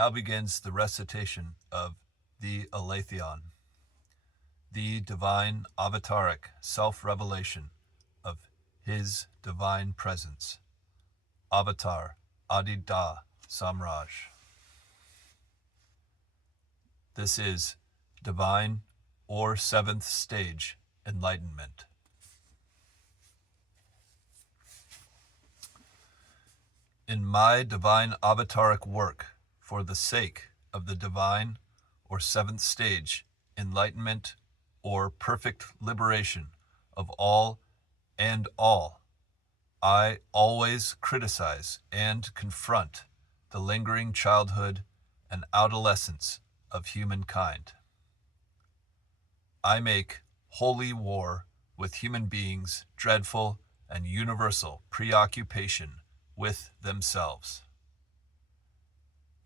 Now begins the recitation of the Aletheon, the divine avataric self-revelation of His divine presence. Avatar Adida Samraj. This is divine or seventh stage enlightenment. In my divine avataric work, for the sake of the divine or seventh stage enlightenment or perfect liberation of all and all, I always criticize and confront the lingering childhood and adolescence of humankind. I make holy war with human beings' dreadful and universal preoccupation with themselves.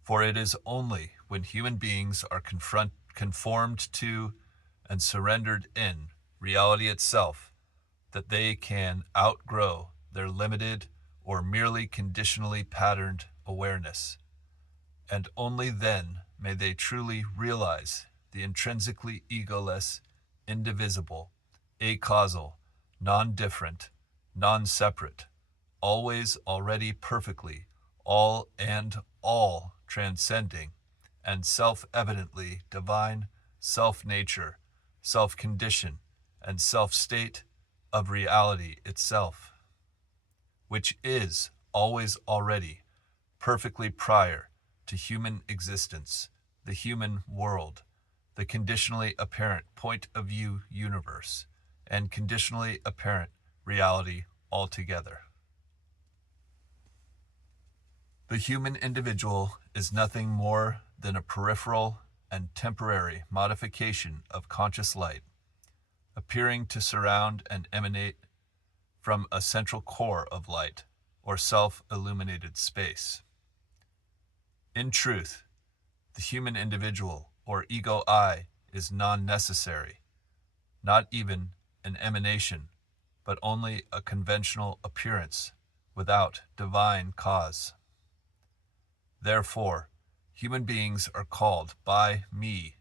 For it is only when human beings are conformed to and surrendered in reality itself that they can outgrow their limited or merely conditionally patterned awareness, and only then may they truly realize the intrinsically egoless, indivisible, acausal, non-different, non-separate, always already perfectly all and all transcending and self-evidently divine self-nature, self-condition, and self-state of reality itself, which is always already perfectly prior to human existence, the human world, the conditionally apparent point of view universe, and conditionally apparent reality altogether. The human individual is nothing more than a peripheral and temporary modification of conscious light, appearing to surround and emanate from a central core of light, or self-illuminated space. In truth, the human individual, or ego I, is non-necessary, not even an emanation, but only a conventional appearance without divine cause. Therefore, human beings are called by me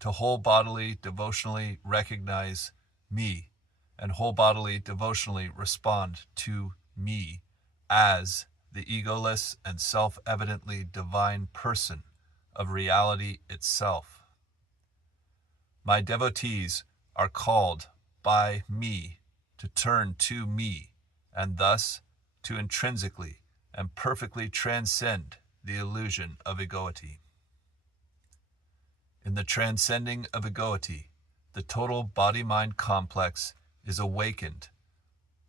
to whole bodily devotionally recognize me and whole bodily devotionally respond to me as the egoless and self-evidently divine person of reality itself. My devotees are called by me to turn to me and thus to intrinsically and perfectly transcend the illusion of egoity. In the transcending of egoity, the total body-mind complex is awakened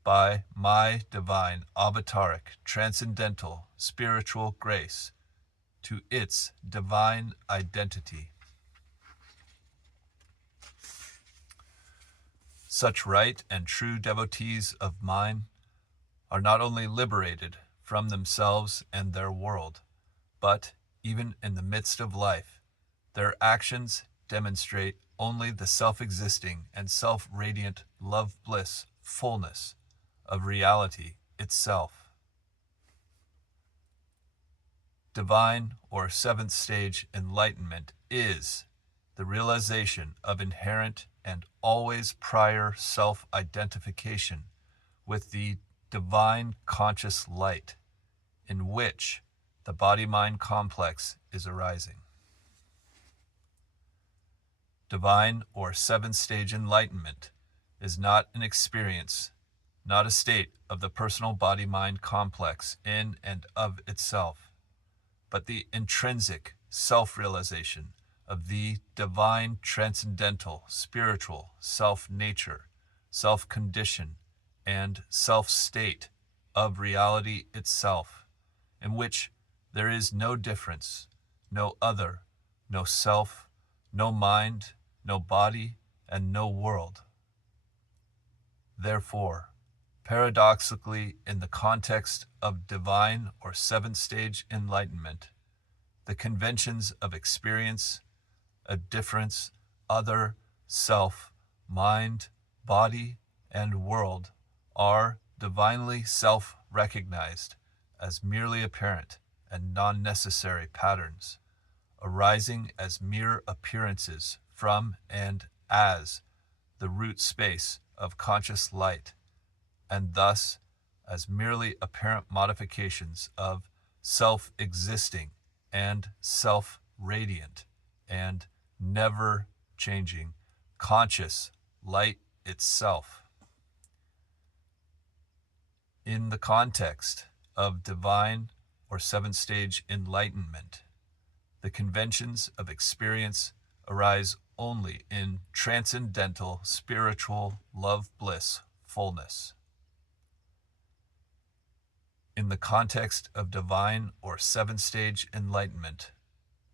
by my divine avataric transcendental spiritual grace to its divine identity. Such right and true devotees of mine are not only liberated from themselves and their world, but even in the midst of life, their actions demonstrate only the self-existing and self-radiant love bliss fullness of reality itself. Divine or seventh stage enlightenment is the realization of inherent and always prior self-identification with the divine conscious light in which the body-mind complex is arising. Divine or seventh stage enlightenment is not an experience, not a state of the personal body-mind complex in and of itself, but the intrinsic self-realization of the divine transcendental spiritual self-nature, self-condition, and self-state of reality itself, in which there is no difference, no other, no self, no mind, no body, and no world. Therefore, paradoxically, in the context of divine or seventh stage enlightenment, the conventions of experience, a difference, other, self, mind, body, and world are divinely self-recognized as merely apparent and non-necessary patterns arising as mere appearances from and as the root space of conscious light, and thus as merely apparent modifications of self-existing and self-radiant and never-changing conscious light itself. In the context of divine or seventh-stage enlightenment, the conventions of experience arise only in transcendental spiritual love bliss fullness. In the context of divine or seventh stage enlightenment,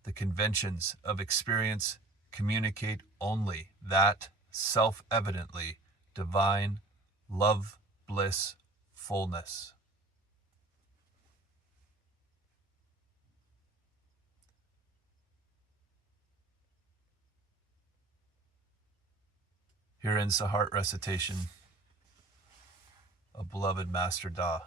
the conventions of experience communicate only that self-evidently divine love bliss fullness. Here ends the heart recitation of beloved Master Da.